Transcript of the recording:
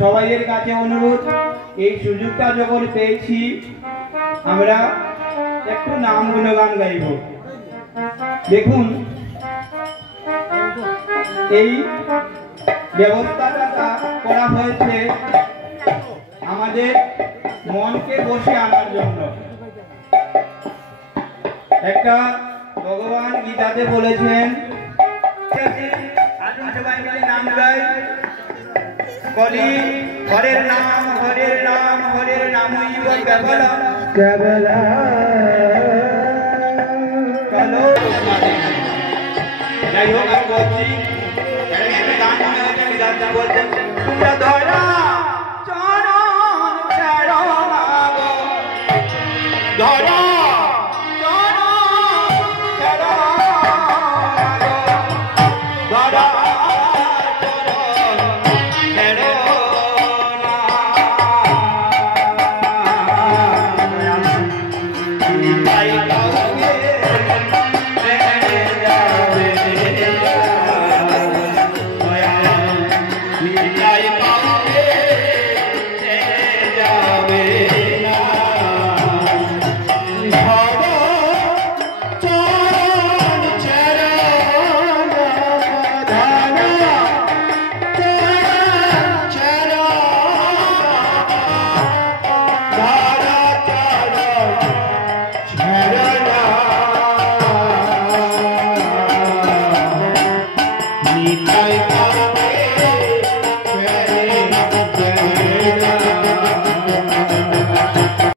সবাইয়ের কাছে অনুরোধ, এই সুযোগটা যখন পেয়েছি আমরা একটু নাম গুণগান গাইব। দেখুন, এই ব্যবস্থাটা করা হয়েছে আমাদের মনকে বসে আনার জন্য। একটা ভগবান গীতাতে বলেছেন, নাম গাই কলি হরের নাম হরের নাম হরের নামই কেবলম চলো। যাই হোক, আমি বলছি গান মনে হচ্ছে বলছেন তোমরা